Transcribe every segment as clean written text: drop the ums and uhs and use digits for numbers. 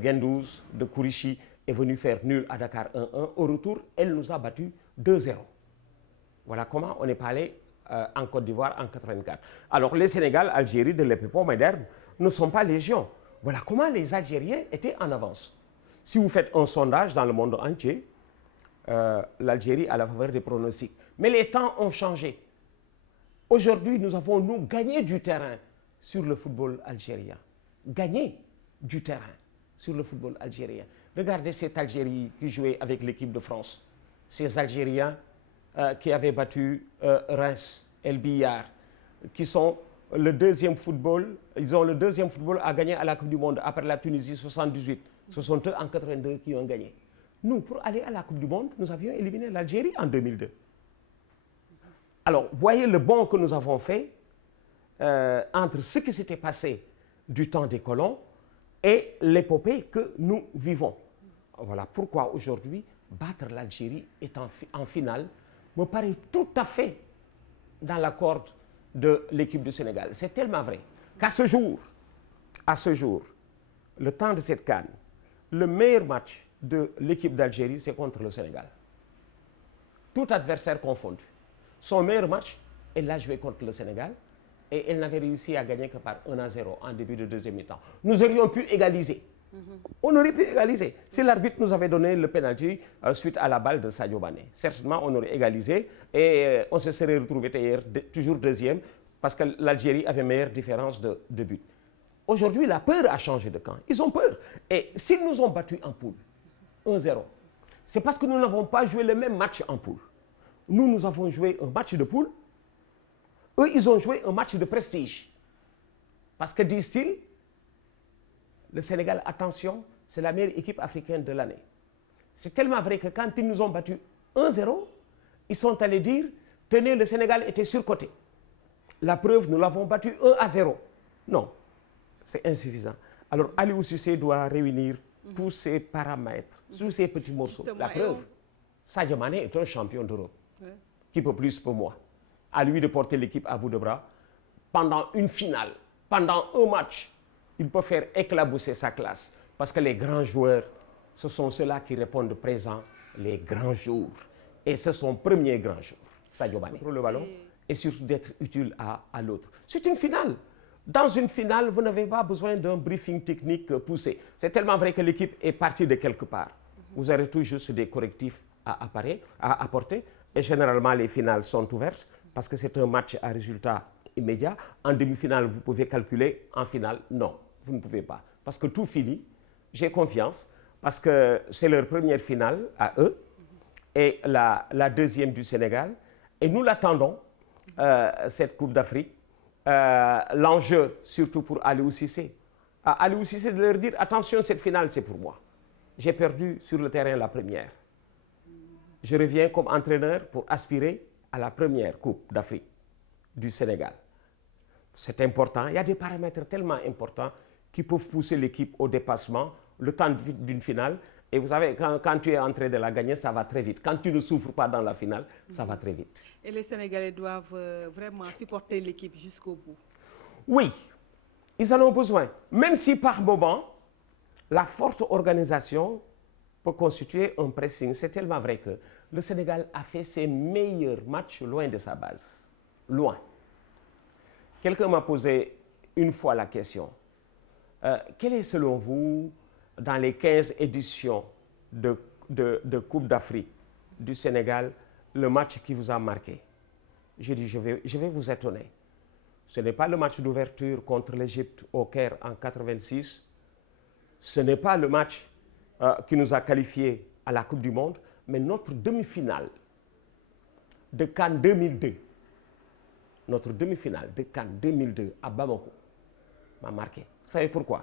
Guendouzi de Kourichi est venue faire nul à Dakar 1-1. Au retour, elle nous a battu 2-0. Voilà comment on est pas allé en Côte d'Ivoire en 84. Alors les Sénégal, Algérie de l'époque moderne ne sont pas légion. Voilà comment les Algériens étaient en avance. Si vous faites un sondage dans le monde entier, l'Algérie a la faveur des pronostics. Mais les temps ont changé. Aujourd'hui, nous avons, nous, gagné du terrain sur le football algérien. Gagné du terrain sur le football algérien. Regardez cette Algérie qui jouait avec l'équipe de France. Ces Algériens qui avaient battu Reims, El Billard, qui sont le deuxième football, ils ont le deuxième football à gagner à la Coupe du Monde après la Tunisie 78. Ce sont eux en 82 qui ont gagné. Nous, pour aller à la Coupe du Monde, nous avions éliminé l'Algérie en 2002. Alors, voyez le bond que nous avons fait entre ce qui s'était passé du temps des colons et l'épopée que nous vivons. Voilà pourquoi aujourd'hui, battre l'Algérie en finale me paraît tout à fait dans la corde de l'équipe du Sénégal. C'est tellement vrai qu'à ce jour, le temps de cette CAN, le meilleur match de l'équipe d'Algérie, c'est contre le Sénégal. Tout adversaire confondu. Son meilleur match, elle l'a joué contre le Sénégal et elle n'avait réussi à gagner que par 1-0 en début de deuxième mi-temps. Nous aurions pu égaliser. On aurait pu égaliser. Si l'arbitre nous avait donné le penalty suite à la balle de Sadio Mané, certainement on aurait égalisé et on se serait retrouvé toujours deuxième parce que l'Algérie avait meilleure différence de but. Aujourd'hui, la peur a changé de camp. Ils ont peur. Et s'ils nous ont battus en poule, 1-0, c'est parce que nous n'avons pas joué le même match en poule. Nous avons joué un match de poule. Eux, ils ont joué un match de prestige. Parce que, disent-ils, le Sénégal, attention, c'est la meilleure équipe africaine de l'année. C'est tellement vrai que quand ils nous ont battus 1-0, ils sont allés dire, tenez, le Sénégal était surcoté. La preuve, nous l'avons battu 1-0. Non, c'est insuffisant. Alors, Aliou Cissé doit réunir tous ces paramètres, tous ces petits morceaux. La preuve, Sadio Mané est un champion d'Europe. Qui peut plus pour moi? À lui de porter l'équipe à bout de bras. Pendant une finale, pendant un match, il peut faire éclabousser sa classe. Parce que les grands joueurs, ce sont ceux-là qui répondent présent les grands jours. Et c'est son premier grand jour, Sadio Mané. Le ballon et surtout d'être utile à l'autre. C'est une finale. Dans une finale, vous n'avez pas besoin d'un briefing technique poussé. C'est tellement vrai que l'équipe est partie de quelque part. Vous aurez tout juste des correctifs à apporter. Et généralement, les finales sont ouvertes parce que c'est un match à résultat immédiat. En demi-finale, vous pouvez calculer. En finale, non, vous ne pouvez pas. Parce que tout finit. J'ai confiance parce que c'est leur première finale à eux et la deuxième du Sénégal. Et nous l'attendons, cette Coupe d'Afrique. L'enjeu, surtout pour Aliou Cissé. À Aliou Cissé de leur dire, attention, cette finale, c'est pour moi. J'ai perdu sur le terrain la première. Je reviens comme entraîneur pour aspirer à la première Coupe d'Afrique du Sénégal. C'est important. Il y a des paramètres tellement importants qui peuvent pousser l'équipe au dépassement, le temps d'une finale. Et vous savez, quand tu es en train de la gagner, ça va très vite. Quand tu ne souffres pas dans la finale, ça va très vite. Et les Sénégalais doivent vraiment supporter l'équipe jusqu'au bout. Oui, ils en ont besoin. Même si par moment, la forte organisation peut constituer un pressing. C'est tellement vrai que le Sénégal a fait ses meilleurs matchs loin de sa base. Loin. Quelqu'un m'a posé une fois la question. Quel est selon vous, dans les 15 éditions de Coupe d'Afrique du Sénégal, le match qui vous a marqué? J'ai dit, je vais vous étonner. Ce n'est pas le match d'ouverture contre l'Égypte au Caire en 86. Ce n'est pas le match qui nous a qualifiés à la Coupe du Monde, mais notre demi-finale de CAN 2002. Notre demi-finale de CAN 2002 à Bamako m'a marqué. Vous savez pourquoi?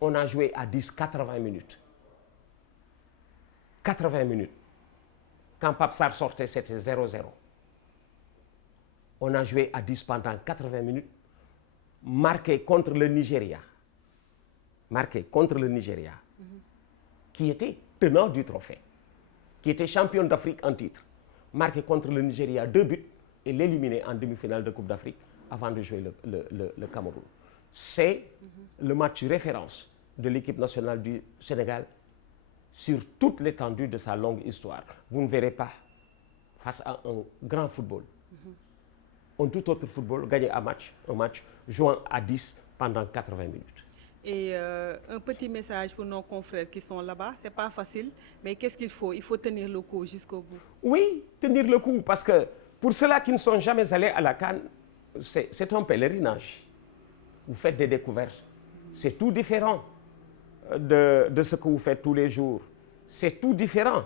On a joué à 80 minutes. 80 minutes. Quand Pape Sarr sortait, c'était 0-0. On a joué à 10 pendant 80 minutes, marqué contre le Nigeria. Marqué contre le Nigeria, qui était tenant du trophée, qui était champion d'Afrique en titre. Marqué contre le Nigeria 2 buts et l'éliminer en demi-finale de Coupe d'Afrique avant de jouer le Cameroun. C'est le match référence de l'équipe nationale du Sénégal sur toute l'étendue de sa longue histoire. Vous ne verrez pas, face à un grand football, un tout autre football, gagner un match jouant à 10 pendant 80 minutes. Et un petit message pour nos confrères qui sont là-bas, c'est pas facile, mais qu'est-ce qu'il faut? Il faut tenir le coup jusqu'au bout. Oui, tenir le coup, parce que pour ceux-là qui ne sont jamais allés à la CAN, c'est un pèlerinage. Vous faites des découvertes. C'est tout différent de ce que vous faites tous les jours. C'est tout différent,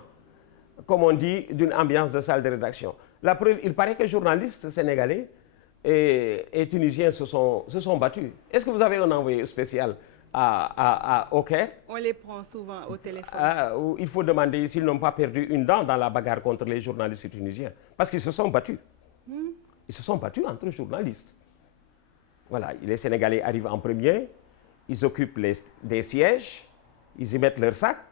comme on dit, d'une ambiance de salle de rédaction. La preuve, il paraît que les journalistes sénégalais et tunisiens se sont battus. Est-ce que vous avez un envoyé spécial au Caire? On les prend souvent au téléphone. Où il faut demander s'ils n'ont pas perdu une dent dans la bagarre contre les journalistes tunisiens. Parce qu'ils se sont battus. Ils se sont battus entre journalistes. Voilà, les Sénégalais arrivent en premier, ils occupent des sièges, ils y mettent leurs sacs,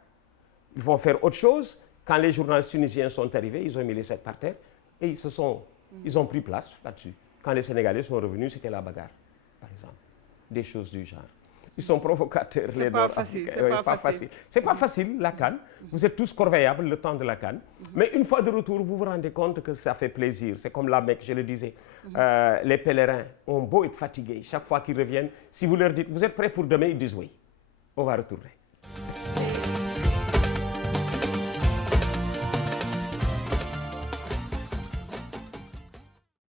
ils vont faire autre chose. Quand les journalistes tunisiens sont arrivés, ils ont mis les sacs par terre et ils ont pris place là-dessus. Quand les Sénégalais sont revenus, c'était la bagarre, par exemple. Des choses du genre. Ils sont provocateurs, les Nord-Africains. C'est pas facile. C'est pas facile, la CAN. Vous êtes tous corveillables le temps de la CAN. Mais une fois de retour, vous vous rendez compte que ça fait plaisir. C'est comme la Mecque, je le disais. Les pèlerins ont beau être fatigués. Chaque fois qu'ils reviennent, si vous leur dites, vous êtes prêts pour demain, ils disent oui. On va retourner.